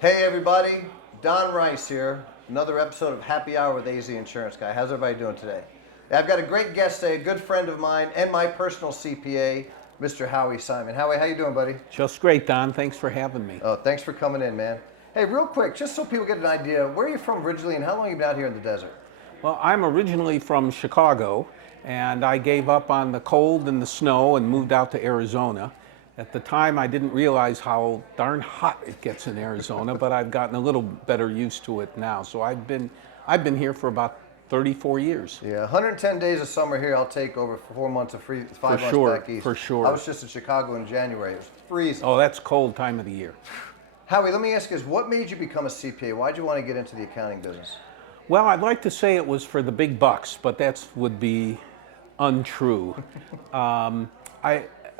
Hey everybody, Don Rice here. Another episode of Happy Hour with AZ Insurance Guy. How's everybody doing today? I've got a great guest today, a good friend of mine and my personal CPA, Mr. Howie Simon. Howie, how you doing, buddy? Just great, Don. Thanks for having me. Oh, thanks for coming in, man. Hey, real quick, just so people get an idea, where are you from originally and how long have you been out here in the desert? Well, I'm originally from Chicago, and I gave up on the cold and the snow and moved out to Arizona. At the time, I didn't realize how darn hot it gets in Arizona, but I've gotten a little better used to it now. So I've been here for about 34 years. Yeah, 110 days of summer here. I'll take over 4 months of free, 5 months back east. For sure. I was just in Chicago in January. It was freezing. Oh, that's cold time of the year. Howie, let me ask you this. What made you become a CPA? Why did you want to get into the accounting business? Well, I'd like to say it was for the big bucks, but that would be untrue.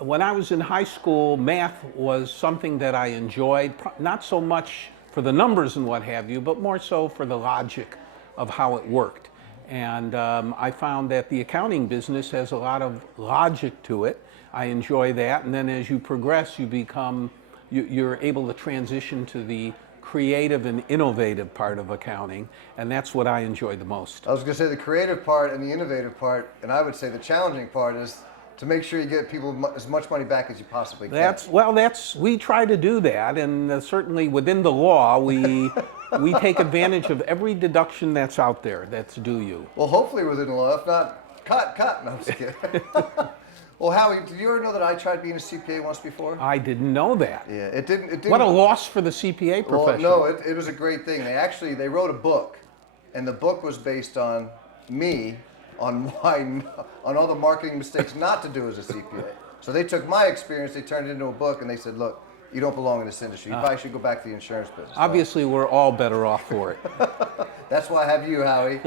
When I was in high school, math was something that I enjoyed, not so much for the numbers and what have you, but more so for the logic of how it worked. And I found that the accounting business has a lot of logic to it. I enjoy that, and then as you progress, you're able to transition to the creative and innovative part of accounting, and that's what I enjoy the most. I was going to say the creative part and the innovative part, and I would say the challenging part is to make sure you get people as much money back as you possibly can. We try to do that, and certainly within the law, we take advantage of every deduction that's out there that's due you. Well, hopefully within the law. If not, cut. No, I'm just kidding. Well, Howie, did you ever know that I tried being a CPA once before? I didn't know that. Yeah, it didn't. What a loss for the CPA profession. Well, no, it was a great thing. They wrote a book, and the book was based on me, on all the marketing mistakes not to do as a CPA. So they took my experience, they turned it into a book, and they said, look, you don't belong in this industry. You probably should go back to the insurance business. Obviously, we're all better off for it. That's why I have you, Howie.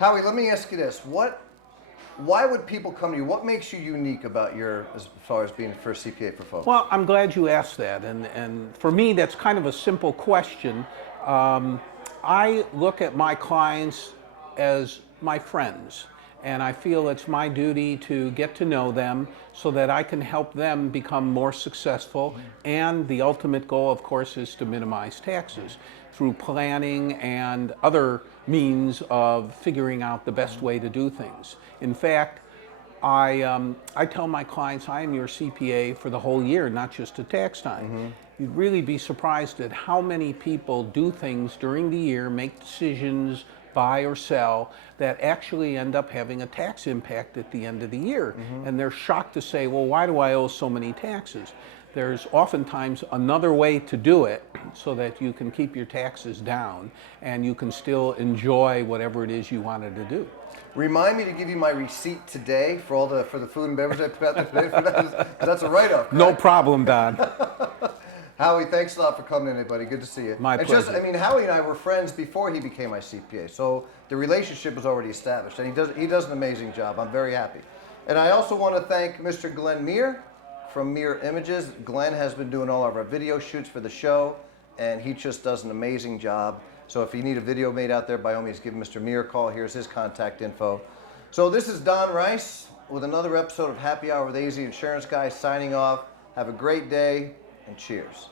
Howie, let me ask you this. Why would people come to you? What makes you unique about as far as being the first CPA for folks? Well, I'm glad you asked that. And for me, that's kind of a simple question. I look at my clients as my friends, and I feel it's my duty to get to know them so that I can help them become more successful. And the ultimate goal, of course, is to minimize taxes through planning and other means of figuring out the best way to do things. In fact, I tell my clients I am your CPA for the whole year, not just at tax time. You'd really be surprised at how many people do things during the year, make decisions, buy or sell, that actually end up having a tax impact at the end of the year. And they're shocked to say, well, why do I owe so many taxes? There's oftentimes another way to do it so that you can keep your taxes down and you can still enjoy whatever it is you wanted to do. Remind me to give you my receipt today for the food and beverage I put out today, because that's a write-off. No problem, Don. Howie, thanks a lot for coming in, buddy. Good to see you. My pleasure. Howie and I were friends before he became my CPA, so the relationship was already established, and he does an amazing job. I'm very happy. And I also want to thank Mr. Glenn Meir from Meir Images. Glenn has been doing all of our video shoots for the show, and he just does an amazing job. So if you need a video made out there, by all means, give Mr. Meir a call. Here's his contact info. So this is Don Rice with another episode of Happy Hour with AZ Insurance Guy signing off. Have a great day, and cheers.